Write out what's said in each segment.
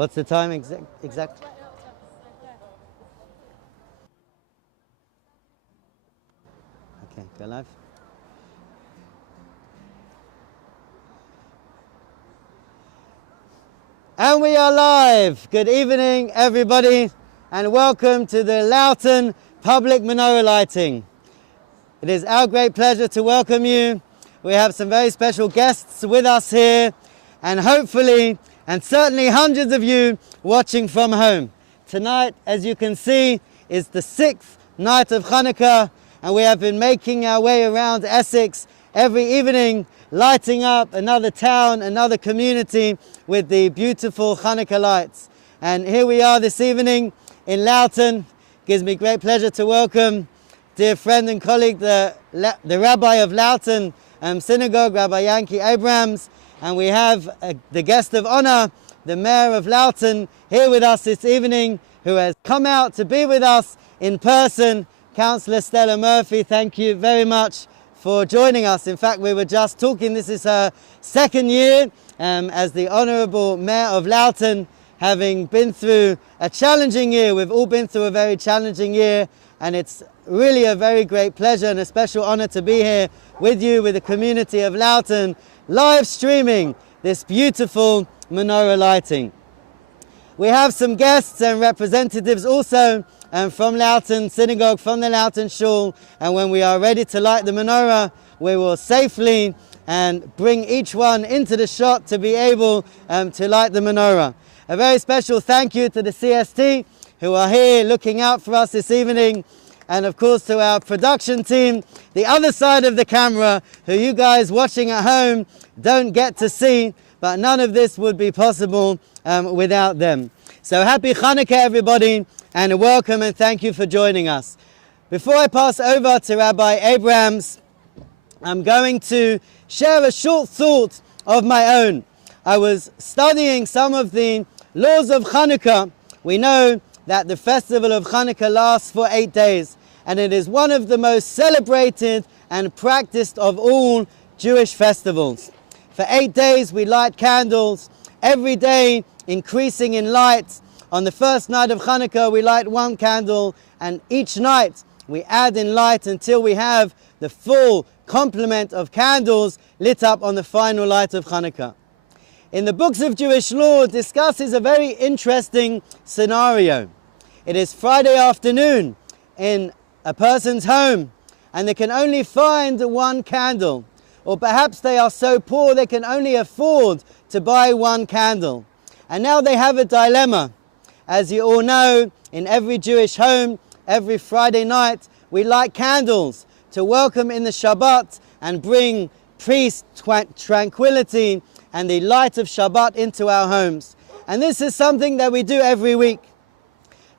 What's the time exact? Okay, go live. And we are live. Good evening, everybody, and welcome to the Loughton Public Menorah Lighting. It is our great pleasure to welcome you. We have some very special guests with us here, and hopefully, and certainly hundreds of you watching from home. Tonight, as you can see, is the 6th night of Hanukkah, and we have been making our way around Essex every evening, lighting up another town, another community with the beautiful Hanukkah lights. And here we are this evening in Loughton. Gives me great pleasure to welcome dear friend and colleague, the Rabbi of Loughton Synagogue, Rabbi Yankee Abrams. And we have the guest of honor, the Mayor of Loughton, here with us this evening, who has come out to be with us in person, Councillor Stella Murphy. Thank you very much for joining us. In fact, we were just talking, this is her second year as the Honourable Mayor of Loughton, having been through a challenging year. We've all been through a very challenging year, and it's really a very great pleasure and a special honour to be here with you, with the community of Loughton, live streaming this beautiful menorah lighting. We have some guests and representatives also from Loughton Synagogue, from the Loughton Shul, and when we are ready to light the menorah, we will safely bring each one into the shot to be able to light the menorah. A very special thank you to the CST who are here looking out for us this evening, and of course to our production team, the other side of the camera, who you guys watching at home don't get to see, but none of this would be possible without them. So happy Hanukkah, everybody, and welcome and thank you for joining us. Before I pass over to Rabbi Abrams, I'm going to share a short thought of my own. I was studying some of the laws of Hanukkah. We know that the festival of Hanukkah lasts for 8 days, and it is one of the most celebrated and practiced of all Jewish festivals. For 8 days we light candles, every day increasing in light. On the first night of Hanukkah we light one candle, and each night we add in light until we have the full complement of candles lit up on the final light of Hanukkah. In the books of Jewish law discusses a very interesting scenario. It is Friday afternoon in a person's home, and they can only find one candle, or perhaps they are so poor they can only afford to buy one candle. And now they have a dilemma. As you all know, in every Jewish home, every Friday night, we light candles to welcome in the Shabbat and bring peace, tranquility, and the light of Shabbat into our homes. And this is something that we do every week.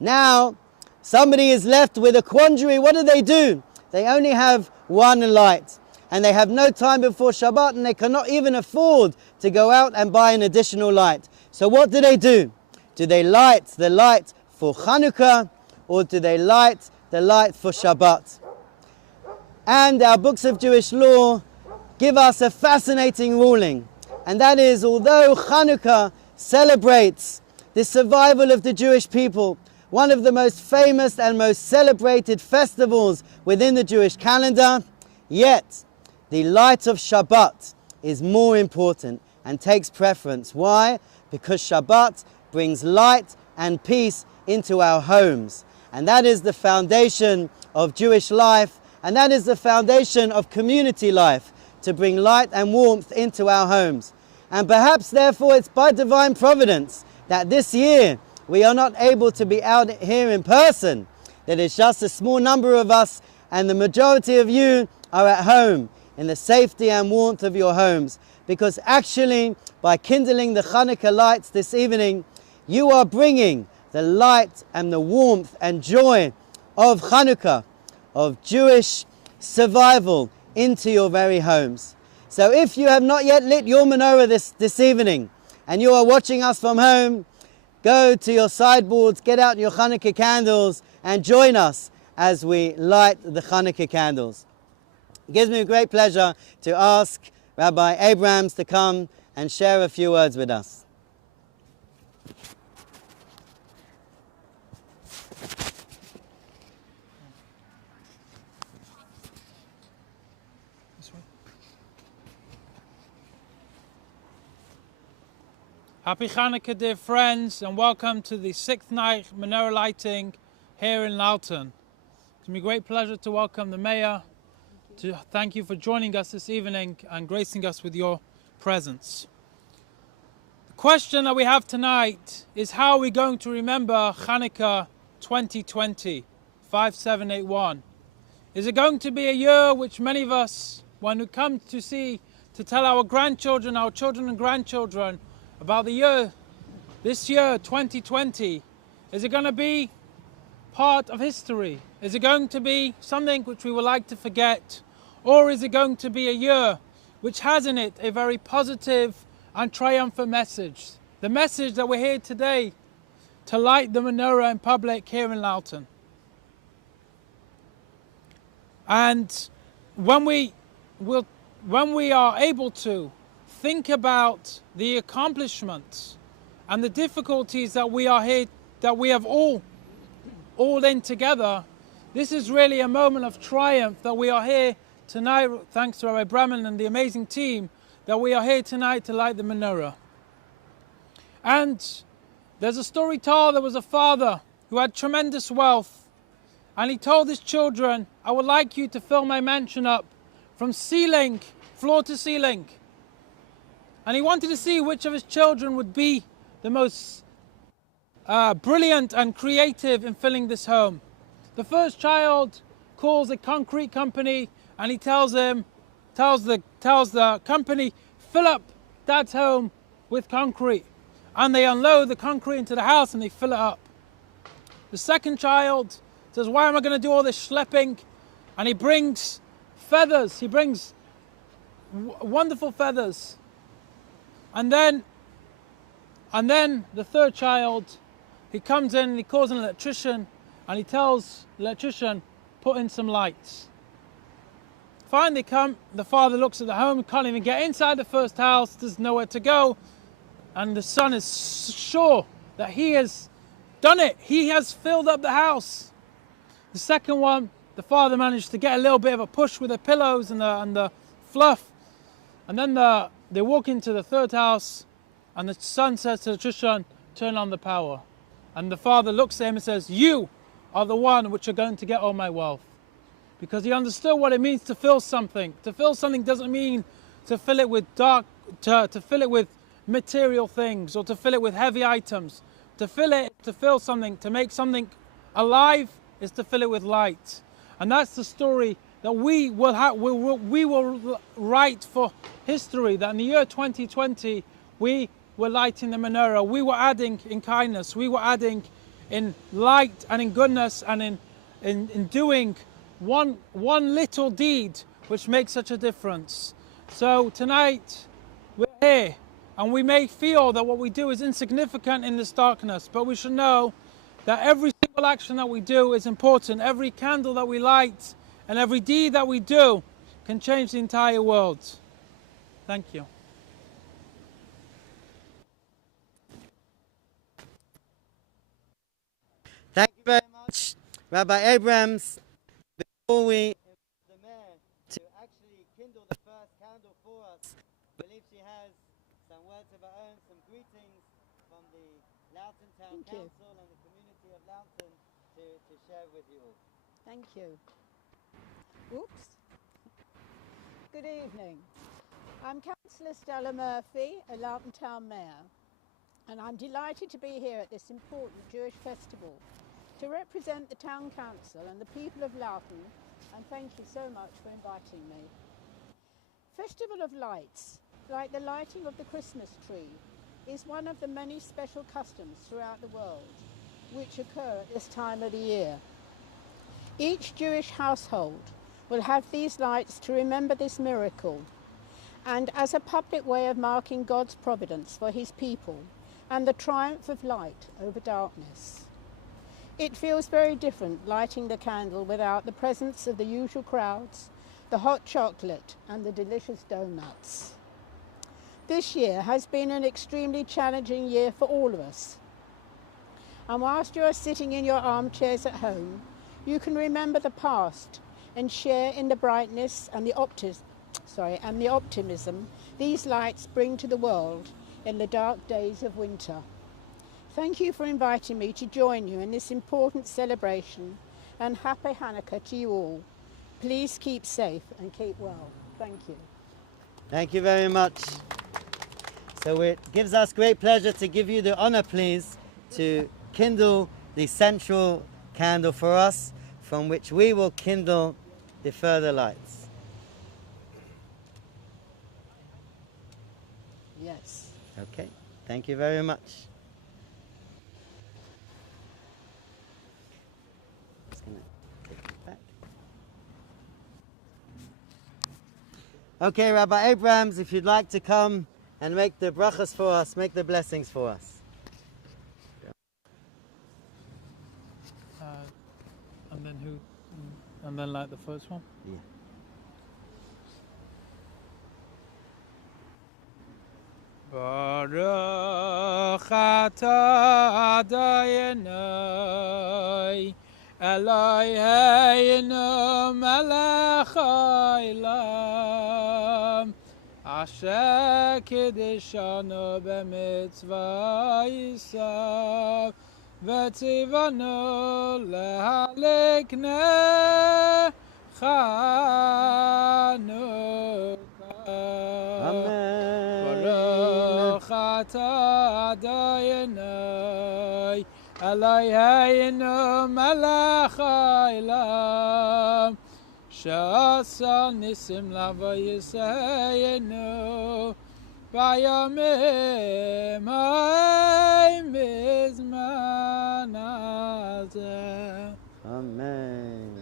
Now, somebody is left with a quandary. What do? They only have one light, and they have no time before Shabbat, and they cannot even afford to go out and buy an additional light. So what do? Do they light the light for Hanukkah, or do they light the light for Shabbat? And our books of Jewish law give us a fascinating ruling, and that is, although Hanukkah celebrates the survival of the Jewish people, one of the most famous and most celebrated festivals within the Jewish calendar, yet the light of Shabbat is more important and takes preference. Why? Because Shabbat brings light and peace into our homes. And that is the foundation of Jewish life, and that is the foundation of community life, to bring light and warmth into our homes. And perhaps therefore it's by divine providence that this year we are not able to be out here in person, that it's just a small number of us, and the majority of you are at home in the safety and warmth of your homes. Because actually, by kindling the Hanukkah lights this evening, you are bringing the light and the warmth and joy of Hanukkah, of Jewish survival, into your very homes. So if you have not yet lit your menorah this evening, and you are watching us from home, go to your sideboards, get out your Hanukkah candles, and join us as we light the Hanukkah candles. It gives me a great pleasure to ask Rabbi Abrams to come and share a few words with us. Happy Hanukkah, dear friends, and welcome to the 6th night menorah lighting here in Loughton. It's been a great pleasure to welcome the Mayor, to thank you for joining us this evening and gracing us with your presence. The question that we have tonight is, how are we going to remember Hanukkah 2020, 5781? Is it going to be a year which many of us, when we come to tell our grandchildren, our children and grandchildren about this year 2020, is it going to be part of history? Is it going to be something which we would like to forget? Or is it going to be a year which has in it a very positive and triumphant message? The message that we're here today to light the menorah in public here in Loughton. And when we are able to think about the accomplishments and the difficulties that we have all in together, this is really a moment of triumph that we are here tonight, thanks to Rabbi Bremen and the amazing team, that we are here tonight to light the menorah. And there's a story told. There was a father who had tremendous wealth, and he told his children, I would like you to fill my mansion up from floor to ceiling. And he wanted to see which of his children would be the most brilliant and creative in filling this home. The first child calls a concrete company, and he tells the company, fill up Dad's home with concrete. And they unload the concrete into the house and they fill it up. The second child says, why am I going to do all this schlepping? And he brings feathers. He brings wonderful feathers. And then the third child, he comes in and he calls an electrician, and he tells the electrician, put in some lights. Finally the father looks at the home, can't even get inside the first house, there's nowhere to go. And the son is sure that he has done it. He has filled up the house. The second one, the father managed to get a little bit of a push with the pillows and the fluff. And then they walk into the third house, and the son says to the electrician, turn on the power. And the father looks at him and says, you are the one which are going to get all my wealth. Because he understood what it means to fill something. To fill something doesn't mean to fill it with to fill it with material things, or to fill it with heavy items. To fill something, to make something alive, is to fill it with light. And that's the story that we will write for history, that in the year 2020 we were lighting the menorah, we were adding in kindness, we were adding in light and in goodness, and in doing one little deed which makes such a difference. So tonight we're here, and we may feel that what we do is insignificant in this darkness, but we should know that every single action that we do is important. Every candle that we light and every deed that we do can change the entire world. Thank you. Thank you very much, Rabbi Abrams. Before we invite the Mayor to actually kindle the first candle for us, I believe she has some words of her own, some greetings from the Loughton Town Council and the community of Loughton to share with you all. Thank you. Oops. Good evening. I'm Councillor Stella Murphy, a Loughton Town Mayor, and I'm delighted to be here at this important Jewish festival to represent the Town Council and the people of Loughton, and thank you so much for inviting me. Festival of Lights, like the lighting of the Christmas tree, is one of the many special customs throughout the world which occur at this time of the year. Each Jewish household will have these lights to remember this miracle, and as a public way of marking God's providence for his people and the triumph of light over darkness. It feels very different lighting the candle without the presence of the usual crowds, the hot chocolate and the delicious donuts. This year has been an extremely challenging year for all of us. And whilst you are sitting in your armchairs at home, you can remember the past and share in the brightness and the optimism these lights bring to the world in the dark days of winter. Thank you for inviting me to join you in this important celebration, and happy Hanukkah to you all. Please keep safe and keep well. Thank you. Thank you very much. So it gives us great pleasure to give you the honor, please, to kindle the central candle for us, from which we will kindle the further lights. Yes. Okay, thank you very much. Just gonna take it back. Okay, Rabbi Abrams, if you'd like to come and make the brachas for us, make the blessings for us. And then who? And then like the first one? Yeah. Baruch atah Adonai Eloheinu melech haolam asher kiddushanu b'mitzvah Yisrael v'tzivanu lehalik neh Chanukah. Amen. Baruch atah Adonai Eloheinu melech haolam she'asa nisim l'avoyisenu bayomim ha'em bizman hazeh. Amen.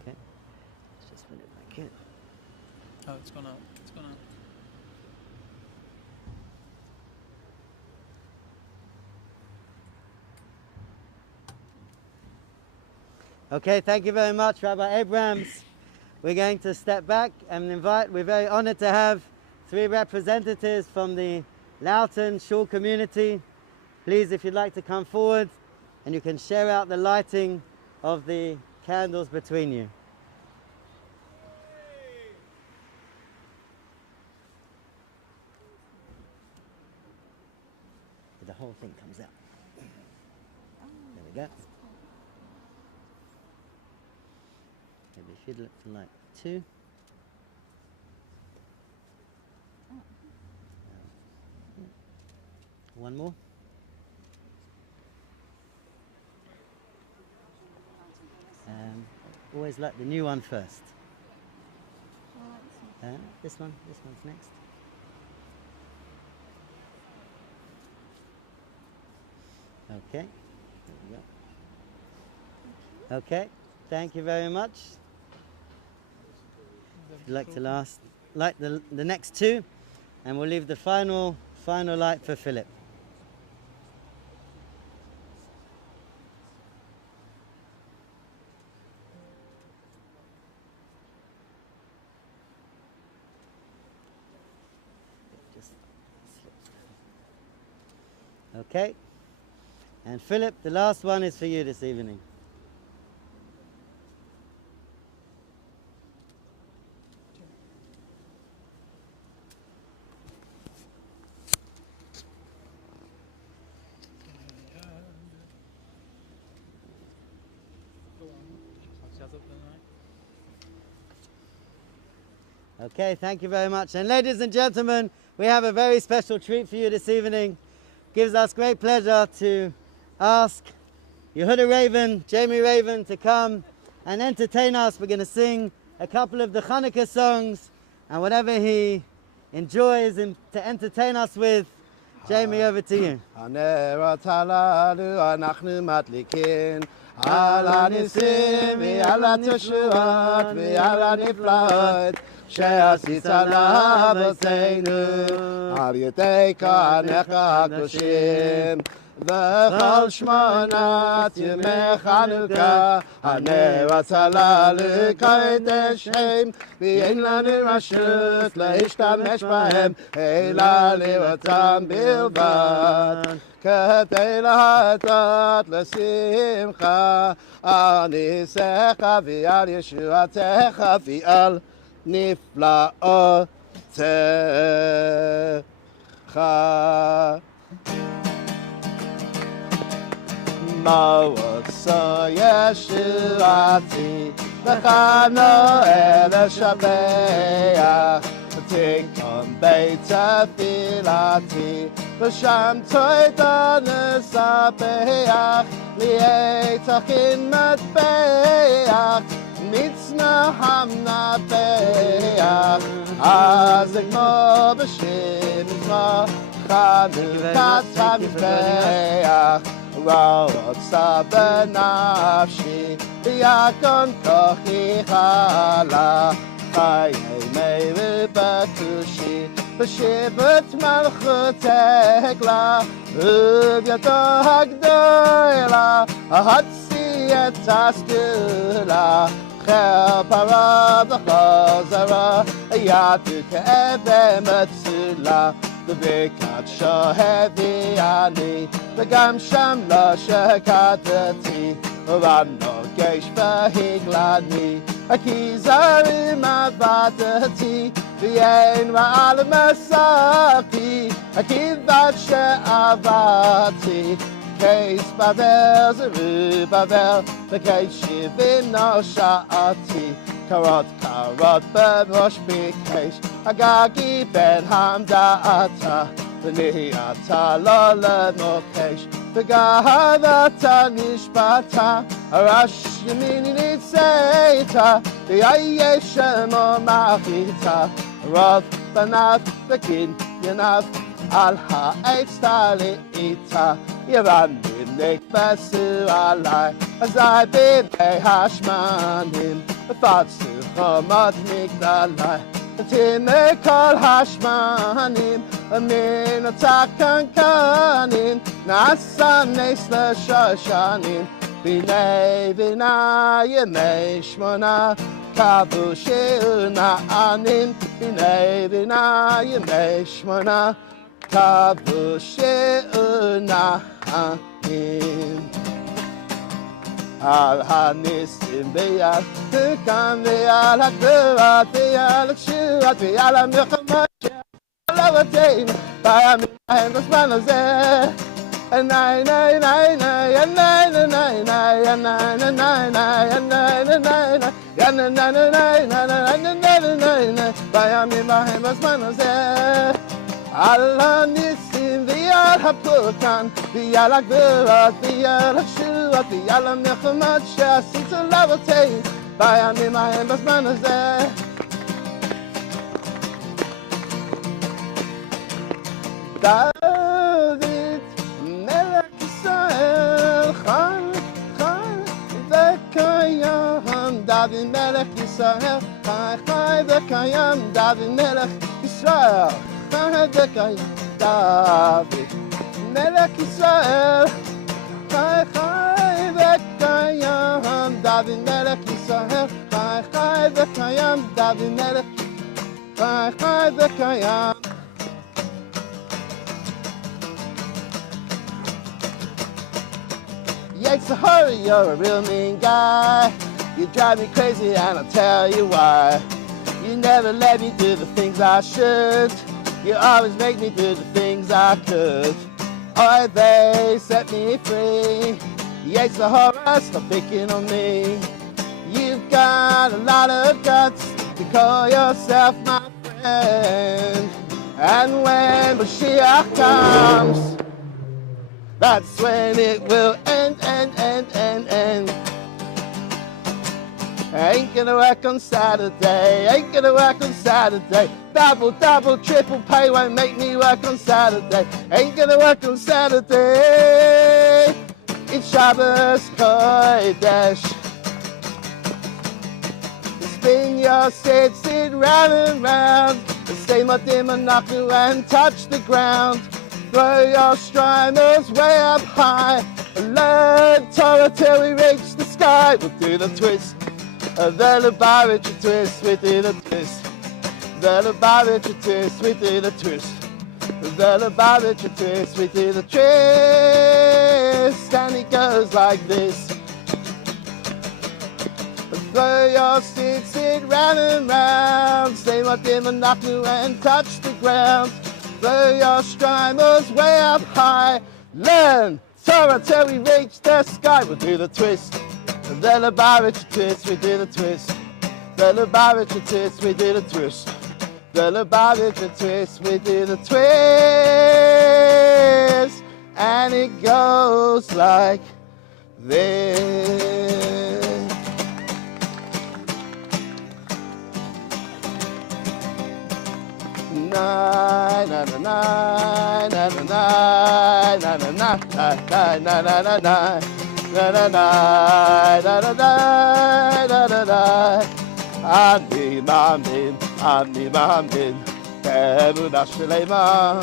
Okay. Let's just put it back in. Oh, it's gone out. It's gone out. Okay, thank you very much, Rabbi Abrams. We're going to step back and invite, we're very honored to have 3 representatives from the Loughton Shul community. Please, if you'd like to come forward, and you can share out the lighting of the candles between you. The whole thing comes out. There we go. Maybe if you'd look for light 2. One more. Always like the new one first. This one's next. Okay, there we go. Okay, thank you very much. If you'd like to light the next 2, and we'll leave the final light for Philip. Okay, and Philip, the last one is for you this evening. Okay, thank you very much. And ladies and gentlemen, we have a very special treat for you this evening. Gives us great pleasure to ask Yehuda Raven, Jamie Raven, to come and entertain us. We're going to sing a couple of the Hanukkah songs, and whatever he enjoys to entertain us with. Jamie, over to you. הנרות הללו אנחנו מדליקים על הניסים ועל התשועות ועל הנפלאות שעשית לאבותינו על ידי כהניך הקדושים וכל שמונת ימי חנוכה הנר הצלה לקדשם ואין לנו רשות להשתמש בהם אלא לראותם בלבד כדי להטות לשמחה על ניסיך ועל ישועתך ועל נפלאותיך. מה עושה ישועתי לך נועל לשבח תקום בית תפילתי ושם תודה נספח לי תכין מטבח מצנעם נפח אז אגמור בשמחה חנוכת המזבח רוצה בנפשי ויגון כוחי חלה חיי מאיר בקושי בשבט מלכותך לה ובידו הגדולה הוציא את הסגולה חיל פרה וחזרה ידו כאבן מצולה בברכת שהביא אני וגם שם לא שקדתי ונוגש והגלני כי זרים עבדתי ואין רע למספי כיוון שעבדתי קייס בבל זרובבל וקייס שבנו שעתי קרות בראש בקייס הגגי בן המדעתה ונהייתה לא למוקש וגאוותה נשבתה ראש ימיני ניצתה ויהיה שמו מחיתה רוב בניו וקנייניו על העץ תעליתה ירנים נקבסו עלי אזי בימי השמנים ופצו חומות מגדלי תמר כל השמנים מן הקנקנים נעשה נס לשושנים בני בני ימי שמונה קבעו שעננים בני בני ימי שמונה קבעו שעננים על הניסים ביד כאן ועל הגבורת ועל הקשירת ועל המלחמה שעל אבותינו בימים ההם בזמן הזה nay nay nay nay nay nay nay nay nay nay nay nay nay בימים ההם בזמן הזה על הניסים ועל הפורקן ועל הגבורות ועל הקשירות ועל המלחמות שעשית לאבותינו בימים ההם בזמן הזה דוד מלך ישראל חי וקיים דוד מלך ישראל חי וקיים דוד מלך ישראל חי וקיים דוד מלך ישראל חי וקיים דוד מלך ישראל חי וקיים דוד מלך חי וקיים Yetzirah, you're a real mean guy. You drive me crazy and I'll tell you why. You never let me do the things I should. You always make me do the things I could. Oh, they set me free. Yetzirah, stop picking on me. You've got a lot of guts to call yourself my friend. And when Mashiach comes, that's when it will end. Ain't gonna work on Saturday, ain't gonna work on Saturday. Double, triple pay won't make me work on Saturday. Ain't gonna work on Saturday. It's Shabbos Kodesh. Spin your seat, sit round and round. Stay my dim and knock and touch the ground. Throw your streamers way up high. Learn Torah till we reach the sky. We'll do the twist, the laboratory twist. We do the twist, the laboratory twist. We do the twist, the laboratory twist. We do the twist, and it goes like this. Throw your seeds round and round. Say what in the knuckle and touch the ground. Throw your streamers way up high. Learn Torah till we reach the sky. We'll do the twist, the laboratory twist. We do the twist, the laboratory twist. We do the twist, the laboratory twist. We do the twist, and it goes like this. Na na na na na na na na na na na na na na na na. Amin, amin, amin, amin. Emunah shlema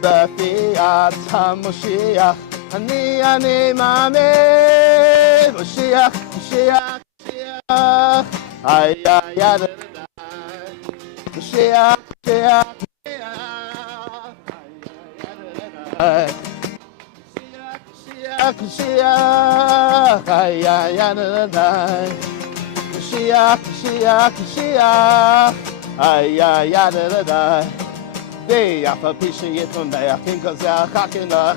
b'fiat HaMoshiach. Ani mamin. Moshiach, Moshiach, Moshiach. Ay, ay, ay, Moshiach, Moshiach, Moshiach, Moshiach, ay, ay, ay, Moshiach, Moshiach, Moshiach, ay, ay, ay, Di afa pisha yitman me'achin kazeh chakin la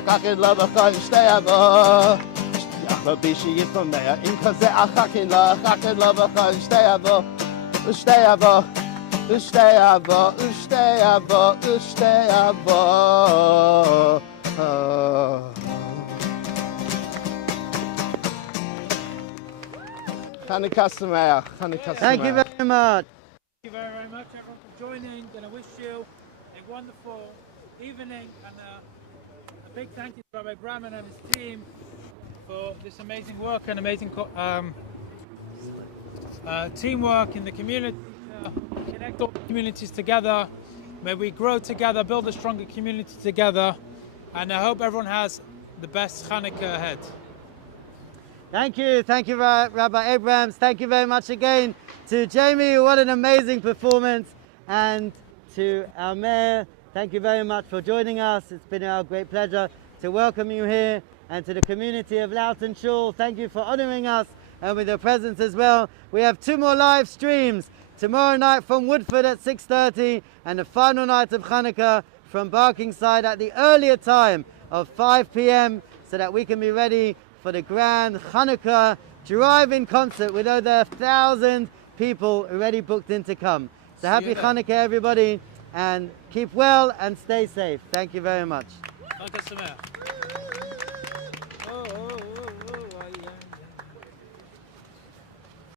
b'chol shtei avo. Afa pisha yitman me'achin kazeh chakin la b'chol shtei avo. Shtei avo. Ushtei avo, ushtei avo, ushtei avo. Chanukah Sameach, Chanukah Sameach. Thank you very much. Thank you very, very much everyone for joining, and I wish you a wonderful evening, and a big thank you to Rabbi Brahman and his team for this amazing work and amazing teamwork in the community. Connect all the communities together. May we grow together, build a stronger community together, and I hope everyone has the best Hanukkah ahead. Thank you, Rabbi Abrams. Thank you very much again to Jamie. What an amazing performance. And to our mayor, thank you very much for joining us. It's been our great pleasure to welcome you here, and to the community of Loughton Shul. Thank you for honoring us and with your presence as well. We have 2 more live streams tomorrow night from Woodford at 6:30, and the final night of Hanukkah from Barkingside at the earlier time of 5 p.m. so that we can be ready for the grand Hanukkah drive-in concert with over 1,000 people already booked in to come. So happy Hanukkah everybody, and keep well and stay safe. Thank you very much. Hanukkah Sameach.